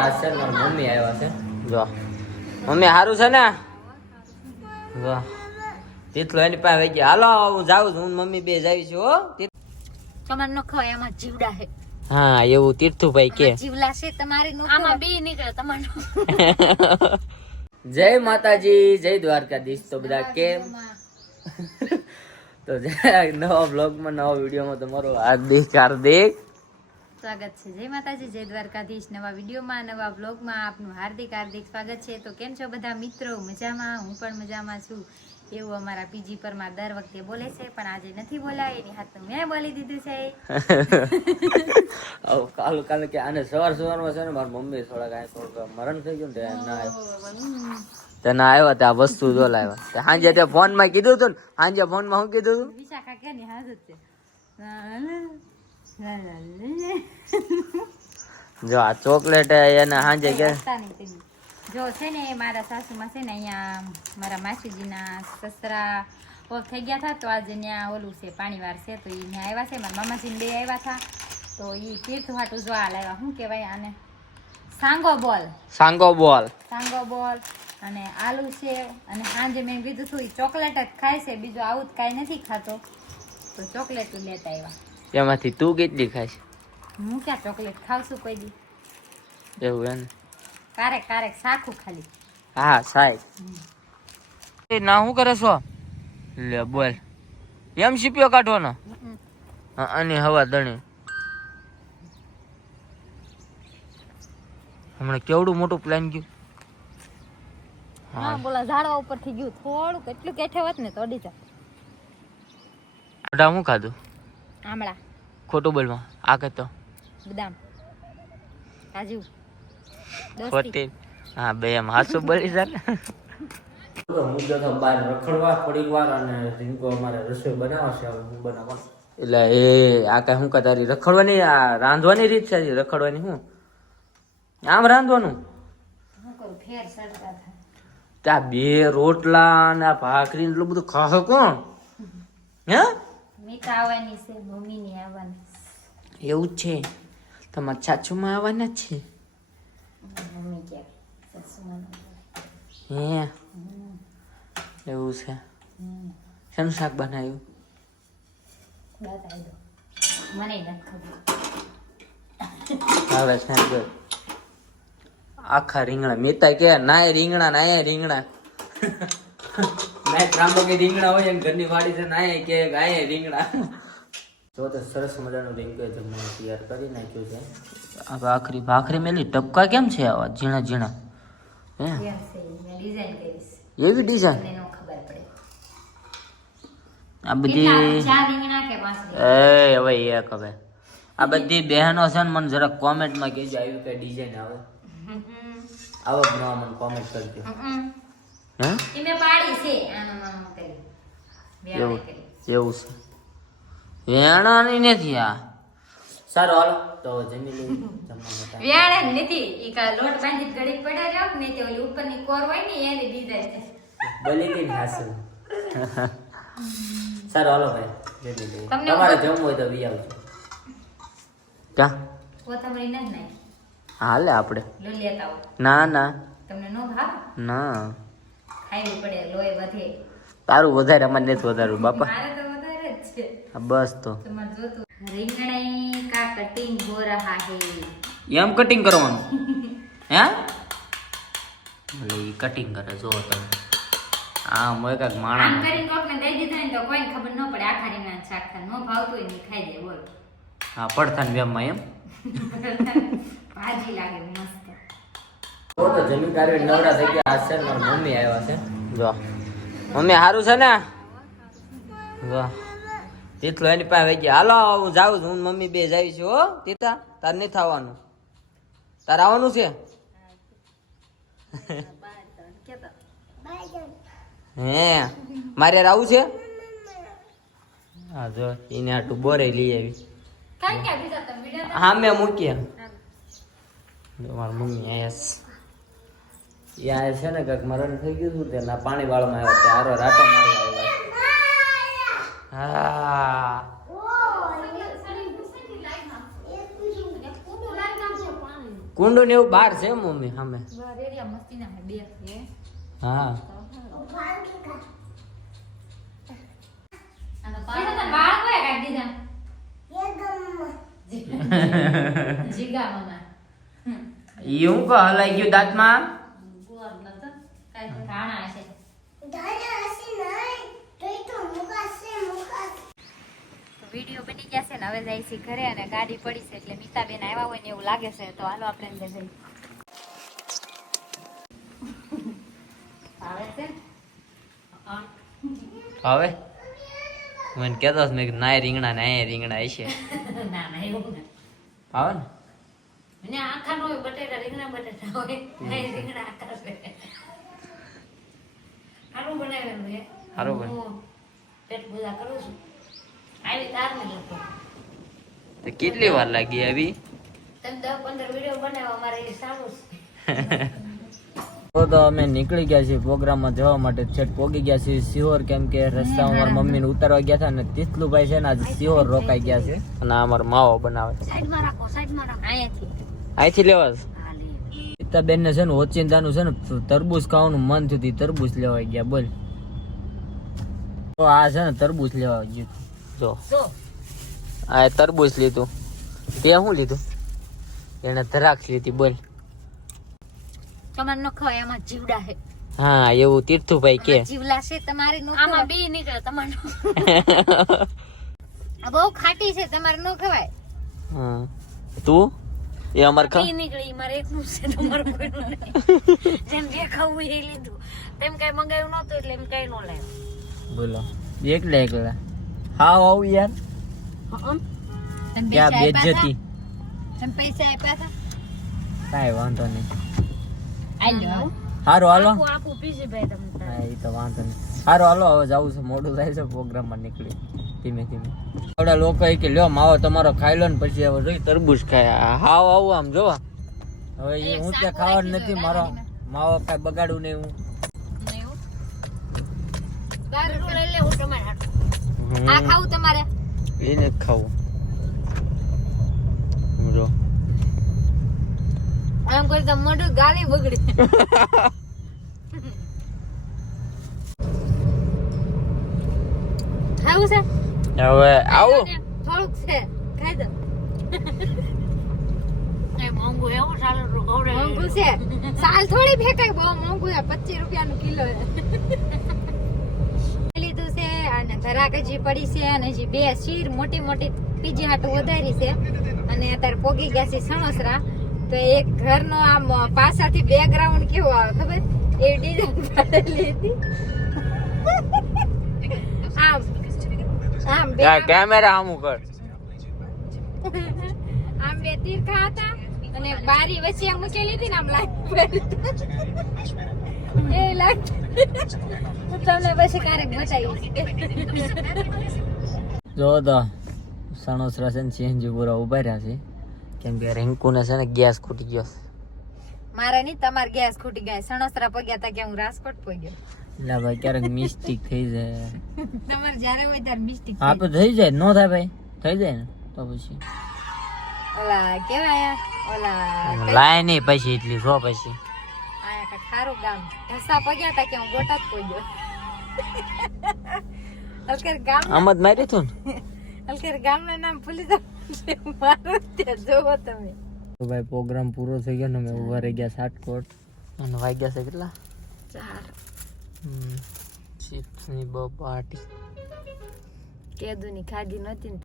આ છે મારી મમ્મી આવ્યા છે. જો મમ્મી સારું છે ને? જો તેટલો એની પાસે વહી ગયા. હાલો હું જાઉં છું, હું મમ્મી બે જાવી છું. હો તમારે ન ખવાય, આમાં જીવડા હે. હા એવું તીર્થુભાઈ કે જીવલા છે તમારી નો, આમાં બે નીકળે તમારો. જય માતાજી, જય દ્વારકાધીશ. તો બધા કેમ? તો નવા બ્લોગમાં નવા વિડીયોમાં તમારું હાર્દિક હાર્દિક સ્વાગત છે. જય માતાજી, જય દ્વારકાધીશ. નવા વિડીયોમાં નવા બ્લોગમાં આપનું હાર્દિક હાર્દિક સ્વાગત છે. તો કેમ છો બધા મિત્રો? મજામાં? હું પણ મજામાં છું. એવું અમારા પીજી પર માં દર વખતે બોલે છે, પણ આજે નથી બોલાય. એની હાથ તો મેં બોલી દીધું છે. કાલે કે આને સવારમાં છે ને મારી મમ્મી થોડુંક મરણ થઈ ગયું ને ના આવ્યા ત્યાં વસ્તુ જો લાવ્યા. સાંજે તે ફોન માં કીધું હતું ને, સાંજે ફોન માં શું કીધું હતું? વિશાખા કે ની હાજર છે. જો આ ચોકલેટ એને સાંજે કે જો છે ને મારા સાસુમાં છે ને અહીંયા મારા માસીજીના સસરા ઓફ થઈ ગયા હતા, તો આજે ત્યાં ઓલું છે પાણીવાર છે, તો એ ત્યાં આવ્યા છે. મારા મામાજી બે આવ્યા હતા, તો એ તીર્થ વાટું જો આ લાવ્યા. શું કહેવાય આને? સાંગો બોલ. સાંગો બોલ અને આલુ છે. અને સાંજે મેં કીધું હતું એ ચોકલેટ જ ખાય છે, બીજું આવું જ કાંઈ નથી ખાતો, તો ચોકલેટ લેતા આવ્યા. એમાંથી તું કેટલી ખાઈશ? હું ક્યાં ચોકલેટ ખાવ છું કોઈ દી? એવું એમ? કારેક કારેક સાખું ખાલી. હા સાહેબ ના શું કરે છો? લે બોલ એમ સીપ્યો કાઢવાનો અને હવા દણી હમણાં કેવડું મોટું પ્લાન ગયું. હા બોલા ઝાડવા ઉપર થી ગયું થોડું, કેટલું કેઠે હોત ને તો અડી જા. અડા હું ખાધું? આમળા. ખોટું બોલમાં આ કહેતો બદામ કાજુ ખોટી. હા બે એમ હાસુ બોલી જા. હું તો બહાર રખડવા થોડીક વાર અને રીંકો અમારે રસોઈ બનાવવા છે. હું બનાવવાનું એટલે એ આ કઈ શું તારી રખડવાની આ રાંધવાની રીત છે? રખડવાની શું આમ રાંધવાનું? ફેર સરતા થાય ત્યાં બે રોટલા ને ભાખરી એટલું બધું ખાશે કોણ? હે મીઠા આવવાની છે, મમ્મીની આવવાની. એવું જ છે? તમારા ચાચુમાં આવવાના જ છે? મમ્મી કે સસુમાં હે એવું છે? શેનું શાક બનાવ્યું? બતાવી દો, મને નથી ખબર. આવે છે આખા રીંગણા. મેતા કે ના રીંગણા ના રીંગણા ના ત્રાંબો કે રીંગણા હોય એમ ઘરની વાડી છે ના કે ગાય રીંગણા. જો તો સરસ મજાનું રીંગણ જમવાનું તૈયાર કરી નાખ્યું છે. આ ભાખરી મેલી ટપકા કેમ છે આવા ઝીણા ઝીણા? હે ડિઝાઇન કરીશ એવી ડિઝાઇન? મને નો ખબર પડે આ બધી ચાર રીંગણા કે પાંચ એ હવે એક હવે આ બધી બહેનો છે ને મને જરા કોમેન્ટમાં કહેજો આવી કઈ ડિઝાઇન આવે આવો જ ના મને કોમેન્ટ કરજો. હે મે પાડી છે આનો કરી એવું એવું છે? વેણાની નથી આ. સારું હાલો તો જમી લઈએ. વેણા નથી ઈ કા લોટ બાંધી ઘડી પડ્યો રહ્યો ને તે ઓલી ઉપરની કોર હોય ને એની ડિઝાઇન છે. બોલી કે હાસુ. સારું હાલો ભાઈ જમી લઈએ. તમારે જમવું હોય તો બી આવજો. ક્યાં કોથમરી ન નાખી હાલે આપણે લો લેતા આવો. ના ના તમને નો ભાવ? ના ખાઈ પડે, લોહી વધે. તારું વધારે અમારે નથી વધારવું બાપા. મારે તો વધારે જ છે. બસ તો તમારે જોતું રીંગણાઈ કા કટિંગ હો રહા હે. એમ કટિંગ કરવાનું? હે એટલે ઈ કટિંગ કરે જો તમે. આ મોય કાક આમ માણા કરીને કોકને દઈ દીધા ને તો કોઈને ખબર ન પડે. આખા રીંગણા શાક થાય નો ભાવતું હોય ને ખાઈ જાય. બોલ હા પડથાન વેમમાં એમ ભાજી લાગે મસ્ત. તો જમીન કાઢી નવરા થઈ ગયા. આ છે મારી મમ્મી આવ્યા છે. જો મમ્મી સારું છે ને? જો તેટલો એની પાસે વહી ગયા. હાલો હું જાઉં છું, હું મમ્મી બે જાવી છું. હો તીતા તાર નહીં થવાનું, તાર આવવાનું છે? હે મારે આવું છે? હા જો એને આટલું બોરે લઈ આવી. હા મેં મૂકીએ. મારી મમ્મી અહીંયા છે ને કાંઈક મરણ થઈ ગયું હતું તેના પાણી વાળમાં આવ્યા ત્યારે રાટો મારી આવ્યા. હા કુંડું ને એવું બહાર છે મમ્મી સામે. રેડિયા મસ્તી ના બે છે. હા વાળ કોઈ કાઢી દીધા જીગા મામા ઈ હું કો હલાઈ ગયું દાંતમાં. ગોર નતો કાઈ ખાણા છે. વિડીયો બની ગયા છે ને હવે જાય છે ઘરે અને ગાડી પડી છે એટલે મીતાબેન આવ્યા હોય ને એવું લાગે છે તો હાલો આપણે અંદર જઈએ. આવે છે હવે મને કહેતો હતો મેં કીધું નાય રીંગણા ને અહીંયા રીંગણા હશે. ના ના એવું ના આવે ને મને આખા નો હોય બટેટા રીંગણા બટેટા હોય નહીં રીંગણા આખા છે. સારું બનાવેલું છે. સારું બને. હું પેટ પૂજા કરું છું. આવી તાર ને લોકો તો કેટલી વાર લાગી આવી? તમે 10-15 વિડીયો બનાવવા અમારે એ સારું છે. તો અમે નીકળી ગયા છીએ પ્રોગ્રામમાં જવા માટે. છેક પોગી ગયા છીએ સિહોર, કેમ કે રસ્તામાં મારા મમ્મીને ઉતારવા ગયા હતા ને તીસલુભાઈ છે ને આજે સિહોર રોકાઈ ગયા છે અને આ અમારો માવો બનાવે છે. સાઈડમાં રાખો અહીંયાથી અહીંથી લેવા છે. હા લે બેન ને છે ને ઓચિંતાનું છે ને તરબૂચ ખાવાનું મન થયું હતું, તરબૂચ લેવા ગયા. બોલ તો આ છે ને તરબૂચ લેવા ગયું. જો આ તરબૂચ લીધું. તે શું લીધું? એને દ્રાક્ષ લીધી. બોલ તમારે ન ખવાય એમાં જીવડા છે. હા એવું તીર્થુભાઈ કે જીવલા છે તમારે નો આમાં બી નીકળે તમારે આ બહુ ખાટી છે તમારે નો ખવાય. હા તું એ અમાર ખા બી નીકળી મારે એકનું છે તમારે કોઈનું નહીં. જેમ જે ખાવું એ લીધું. તેમ કઈ મંગાવ્યું નહોતું એટલે એમ કઈ નો લાવ્યું. બોલો એકલા હા આવું યાર ક્યાં બેજતી. તમે પૈસા આપ્યા હતા? કાંઈ વાંધો નહીં. આલ્યો હારું હાલો. આપું પીજી ભાઈ તમને. હા એ તો વાંધો નહીં. હારું હાલો હવે જવું છે, મોડું થાય છે પ્રોગ્રામમાં નીકળી ધીમે ધીમે. થોડા લોકો કે લ્યો માવો તમારો ખાઈ લો ને પછી હવે જોઈ તરબૂચ ખાય. હાવ આવું આમ જોવા હવે એ હું ત્યાં ખાવાનું નથી, મારો માવો કાંઈ બગાડવું નહીં હું. આ ખાવું તમારે? એને જ ખાવું. જો આમ કરી તો મોઢું ગાલી બગડે. ખાવું છે? હવે આવું થોડુંક છે ખાઈ દો. મોંઘું એવું સાલું મોંઘું છે. સાલ થોડી ફેંકાય, બહુ મોંઘું છે. 25 રૂપિયાનું કિલો લીધું છે અને ધરાક હજી પડી છે અને હજી 2 શીર મોટી મોટી પીજી હાટું વધારી છે અને અત્યારે પોગી ગયા છે સણોસરા. તો એક ઘરનો આમ પાસાથી બેકગ્રાઉન્ડ કેવો આવે ખબર? એ ડિઝાઇન પાડેલી હતી. આમ આમ બે કેમેરા આમ કર. આમ બે તીરખા હતા અને બારી વચ્ચે આમ મૂકેલી હતી ને આમ લાઈટ એ લાઈટ તમને પછી ક્યારેક બતાવીશ. જો તો સણોસરા છે ને સીએનજી પૂરા ઉભા રહ્યા છે કેમ કે રિંકુને છે ને ગેસ ખૂટી ગયો છે. મારે નહીં, તમારે ગેસ ખૂટી ગયા. સણોસરા પગ્યા હતા કે હું રાજકોટ પગ્યો. એટલે ભાઈ ક્યારેક મિસ્ટેક થઈ જાય. તમારે જ્યારે હોય ત્યારે મિસ્ટેક આપે થઈ જાય, નો થાય ભાઈ, થઈ જાય ને તો પછી ઓલા કેવાય ઓલા લાય નહીં પછી એટલી જો પછી આયા કા ખારું ગામ ઢસા પગ્યા હતા કે હું ગોટા જ પગ્યો. અલકેર ગામ આમ જ મારી તું ને. અલકેર ગામનું નામ ભૂલી જાવ મારું ત્યાં જોવો તમે. તો ભાઈ પ્રોગ્રામ પૂરો થઈ ગયો ને અમે ઉભા રહી ગયા સાટકોટ અને વાગ્યા છે કેટલા 4 ચિપ્સની બહુ પાર્ટી કેદુની ખાધી નહોતી ને